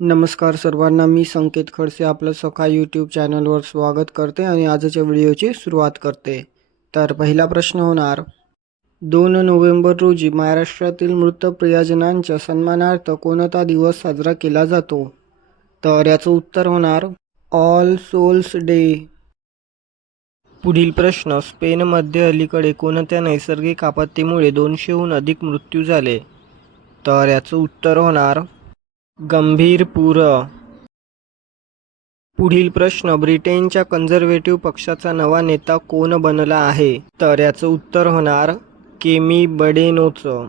नमस्कार सर्वांना मी संकेत खडसे आपलं सखा यूट्यूब चॅनलवर स्वागत करते आणि आजच्या व्हिडिओची सुरुवात करते. तर पहिला प्रश्न होणार दोन नोव्हेंबर रोजी महाराष्ट्रातील मृत प्रियजनांच्या सन्मानार्थ कोणता दिवस साजरा केला जातो? तर याचं उत्तर होणार ऑल सोल्स डे. पुढील प्रश्न स्पेनमध्ये अलीकडे कोणत्या नैसर्गिक आपत्तीमुळे दोनशेहून अधिक मृत्यू झाले? तर याचं उत्तर होणार गंभीरपूर पुढील प्रश्न ब्रिटेनच्या कन्झर्वेटिव्ह पक्षाचा नवा नेता कोण बनला आहे? तर याचं उत्तर होणार केमी बडेनोचं.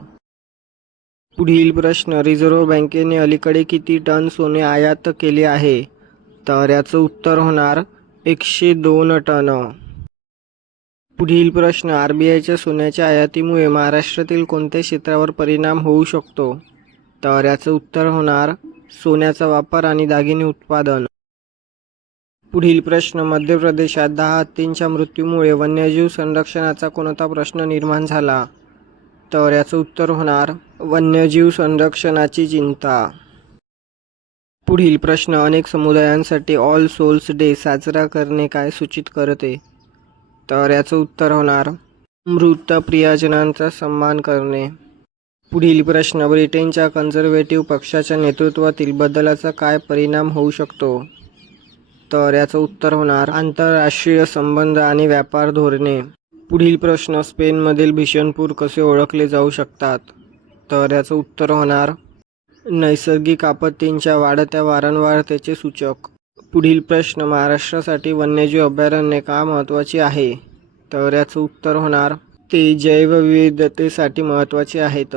पुढील प्रश्न रिझर्व्ह बँकेने अलीकडे किती टन सोने आयात केले आहे? तर याचं उत्तर होणार एकशे दोन टन. पुढील प्रश्न आर बी आयच्या सोन्याच्या आयातीमुळे महाराष्ट्रातील कोणत्या क्षेत्रावर परिणाम होऊ शकतो? तर याचं उत्तर होणार सोन्याचा वापर आणि दागिने उत्पादन. पुढील प्रश्न मध्य प्रदेशात दहा हत्तींच्या मृत्यूमुळे वन्यजीव संरक्षणाचा कोणता प्रश्न निर्माण झाला? तर याचं उत्तर होणार वन्यजीव संरक्षणाची चिंता. पुढील प्रश्न अनेक समुदायांसाठी ऑल सोल्स डे साजरा करणे काय सूचित करते? तर याचं उत्तर होणार मृत प्रियजनांचा सन्मान करणे. पुढील प्रश्न ब्रिटनच्या कन्झर्वेटिव्ह पक्षाच्या नेतृत्वातील बदलाचा काय परिणाम होऊ शकतो? तर याचं उत्तर होणार आंतरराष्ट्रीय संबंध आणि व्यापार धोरणे. पुढील प्रश्न स्पेनमधील भीषणपूर कसे ओळखले जाऊ शकतात? तर याचं उत्तर होणार नैसर्गिक आपत्तींच्या वाढत्या वारंवारतेचे सूचक. पुढील प्रश्न महाराष्ट्रासाठी वन्यजीव अभयारण्य का महत्त्वाची आहे? तर याचं उत्तर होणार ते जैवविविधतेसाठी महत्त्वाचे आहेत.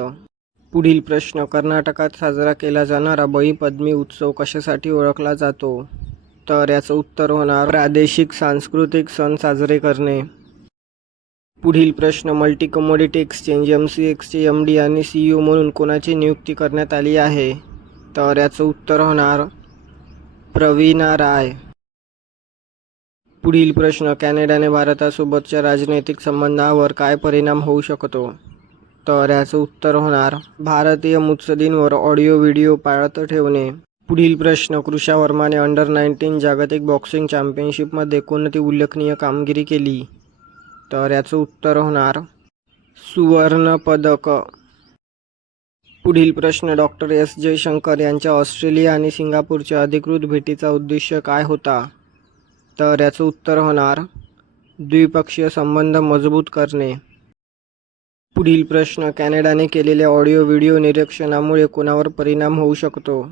पुढील प्रश्न कर्नाटकात साजरा केला जाणारा बळीपद्मी उत्सव कशासाठी ओळखला जातो? तर याचं उत्तर होणार प्रादेशिक सांस्कृतिक सण साजरे करणे. पुढील प्रश्न multi commodity exchange M C एक्सचे M D आणि सी यू ओ म्हणून कोणाची नियुक्ती करण्यात आली आहे? तर याचं उत्तर होणार प्रवीणा राय. पुढील प्रश्न कॅनडाने भारतासोबतच्या राजनैतिक संबंधावर काय परिणाम होऊ शकतो? तर याचं उत्तर होणार भारतीय मुत्सदींवर ऑडिओ व्हिडिओ पाळत ठेवणे. पुढील प्रश्न कृषा वर्माने अंडर नाईन्टीन जागतिक बॉक्सिंग चॅम्पियनशिपमध्ये कोणती उल्लेखनीय कामगिरी केली? तर याचं उत्तर होणार सुवर्ण पदक पुढील प्रश्न डॉक्टर एस जयशंकर यांच्या ऑस्ट्रेलिया आणि सिंगापूरच्या अधिकृत भेटीचा उद्देश काय होता? तर याचं उत्तर होणार द्विपक्षीय संबंध मजबूत करणे. पुढील प्रश्न कॅनडाने केलेल्या ऑडिओ व्हिडिओ निरीक्षणामुळे कोणावर परिणाम होऊ शकतो?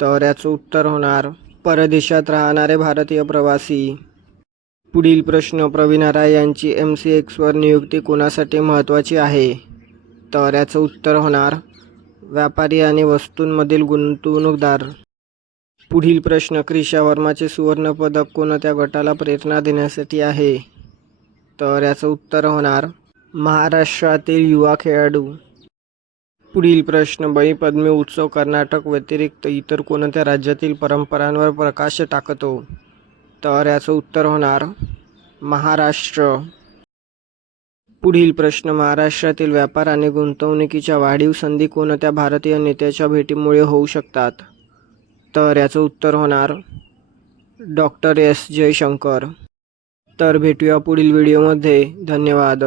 तर याचं उत्तर होणार परदेशात राहणारे भारतीय प्रवासी. पुढील प्रश्न प्रवीणा राय यांची एम सी एक्सवर नियुक्ती कोणासाठी महत्त्वाची आहे? तर याचं उत्तर होणार व्यापारी आणि वस्तूंमधील गुंतवणूकदार. पुढील प्रश्न क्रिशा वर्माचे सुवर्णपदक कोणत्या गटाला प्रेरणा देण्यासाठी आहे? तर याचं उत्तर होणार महाराष्ट्रातील युवा खेळाडू. पुढील प्रश्न बळीपद्मी उत्सव कर्नाटक व्यतिरिक्त इतर कोणत्या राज्यातील परंपरांवर प्रकाश टाकतो? तर याचं उत्तर होणार महाराष्ट्र. पुढील प्रश्न महाराष्ट्रातील व्यापार आणि गुंतवणुकीच्या वाढीव संधी कोणत्या भारतीय नेत्याच्या भेटीमुळे होऊ शकतात? तर याचं उत्तर होणार डॉक्टर एस जयशंकर. तर भेटूया पुढील व्हिडिओमध्ये. धन्यवाद.